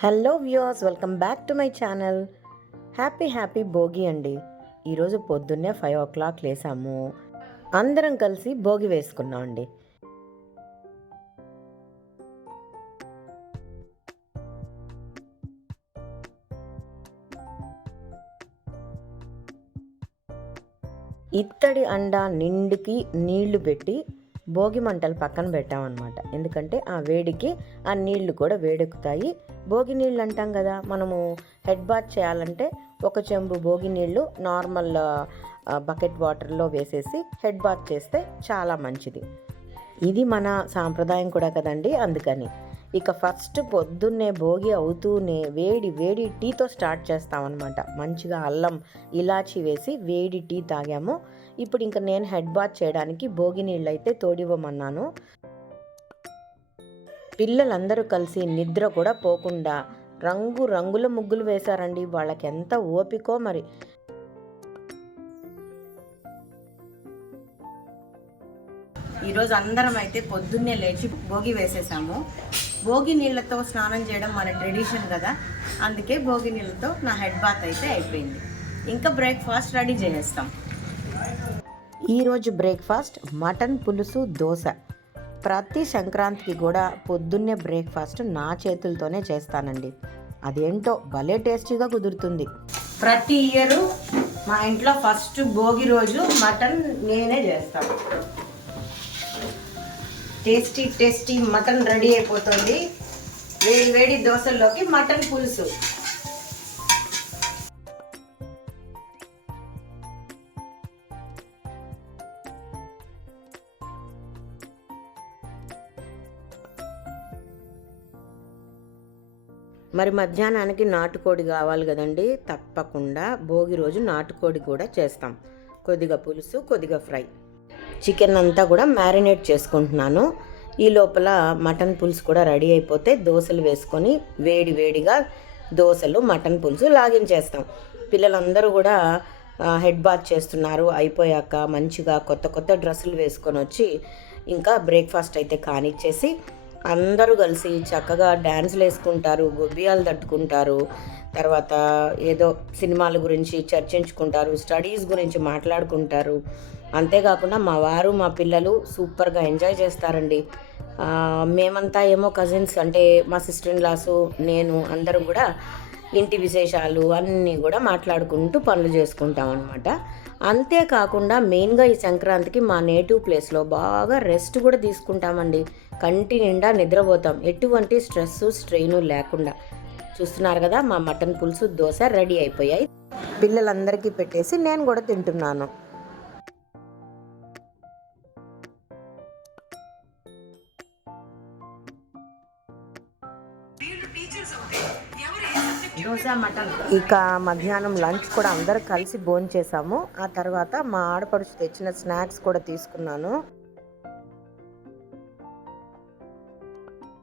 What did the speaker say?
Hello viewers, welcome back to my channel. Happy Bhogi అండి. ఈరోజు పొద్దున్నే 5 o'clock లేసాము. అందరం కలిసి భోగి వేసుకున్నాం అండి. ఇత్తడి అండ నిండుకి నీళ్లు పెట్టి భోగి మంటలు పక్కన పెట్టామన్నమాట. ఎందుకంటే ఆ వేడికి ఆ నీళ్లు కూడా వేడెక్కుతాయి. భోగి నీళ్ళు అంటాం కదా, మనము హెడ్ బాత్ చేయాలంటే ఒక చెంబు భోగి నీళ్ళు నార్మల్ బకెట్ వాటర్లో వేసేసి హెడ్ బాత్ చేస్తే చాలా మంచిది. ఇది మన సాంప్రదాయం కూడా కదండి. అందుకని ఇక ఫస్ట్ పొద్దున్నే భోగి అవుతూనే వేడి వేడి టీతో స్టార్ట్ చేస్తామన్నమాట. మంచిగా అల్లం ఇలాచి వేసి వేడి టీ తాగాము. ఇప్పుడు ఇంకా నేను హెడ్ బాత్ చేయడానికి భోగి నీళ్ళు అయితే తోడివ్వమన్నాను. పిల్లలందరూ కలిసి నిద్ర కూడా పోకుండా రంగుల ముగ్గులు వేశారండి. వాళ్ళకి ఎంత ఓపికో మరి. ఈరోజు అందరం అయితే పొద్దున్నే లేచి భోగి వేసేసాము. భోగి నీళ్ళతో స్నానం చేయడం మన ట్రెడిషన్ కదా, అందుకే భోగి నీళ్ళతో నా హెడ్ బాత్ అయితే అయిపోయింది. ఇంకా బ్రేక్ఫాస్ట్ రెడీ చేసేస్తాం. ఈరోజు బ్రేక్ఫాస్ట్ మటన్ పులుసు దోశ. ప్రతి సంక్రాంతికి కూడా పొద్దున్నే బ్రేక్ఫాస్ట్ నా చేతులతోనే చేస్తానండి. అదేంటో భలే టేస్టీగా కుదురుతుంది. ప్రతి ఇయర్ మా ఇంట్లో ఫస్ట్ భోగి రోజు మటన్ నేనే చేస్తాను. టేస్టీ మటన్ రెడీ అయిపోతుంది. వేడి దోశల్లోకి మటన్ పులుసు. మరి మధ్యాహ్నానికి నాటుకోడి కావాలి కదండి. తప్పకుండా భోగి రోజు నాటుకోడి కూడా చేస్తాం. కొద్దిగా పులుసు, కొద్దిగా ఫ్రై. చికెన్ అంతా కూడా మ్యారినేట్ చేసుకుంటున్నాను. ఈ లోపల మటన్ పులుసు కూడా రెడీ అయిపోతే దోశలు వేసుకొని వేడిగా దోశలు మటన్ పులుసు లాగించేస్తాం. పిల్లలందరూ కూడా హెడ్ బాత్ చేస్తున్నారు. అయిపోయాక మంచిగా కొత్త డ్రెస్సులు వేసుకొని వచ్చి ఇంకా బ్రేక్ఫాస్ట్ అయితే కానిచ్చేసి అందరూ కలిసి చక్కగా డ్యాన్సులు వేసుకుంటారు, గొబ్బియాలు తట్టుకుంటారు. తర్వాత ఏదో సినిమాల గురించి చర్చించుకుంటారు, స్టడీస్ గురించి మాట్లాడుకుంటారు. అంతేకాకుండా మా వారు మా పిల్లలు సూపర్గా ఎంజాయ్ చేస్తారండి. మేమంతా ఏమో కజిన్స్, అంటే మా సిస్టర్ ఇన్ లాసు, నేను అందరం కూడా ఇంటి విశేషాలు అన్నీ కూడా మాట్లాడుకుంటూ పనులు చేసుకుంటాం అనమాట. అంతేకాకుండా మెయిన్గా ఈ సంక్రాంతికి మా నేటివ్ ప్లేస్లో బాగా రెస్ట్ కూడా తీసుకుంటామండి. కంటి నిండా నిద్రపోతాం, ఎటువంటి స్ట్రెయిన్ లేకుండా. చూస్తున్నారు కదా, మా మటన్ పులుసు దోశ రెడీ అయిపోయాయి. పిల్లలందరికీ పెట్టేసి నేను కూడా తింటున్నాను. దోశ మటన్. ఇక మధ్యాహ్నం లంచ్ కూడా అందరూ కలిసి భోంచేసాము. ఆ తర్వాత మా ఆడపడుచు తెచ్చిన స్నాక్స్ కూడా తీసుకున్నాను.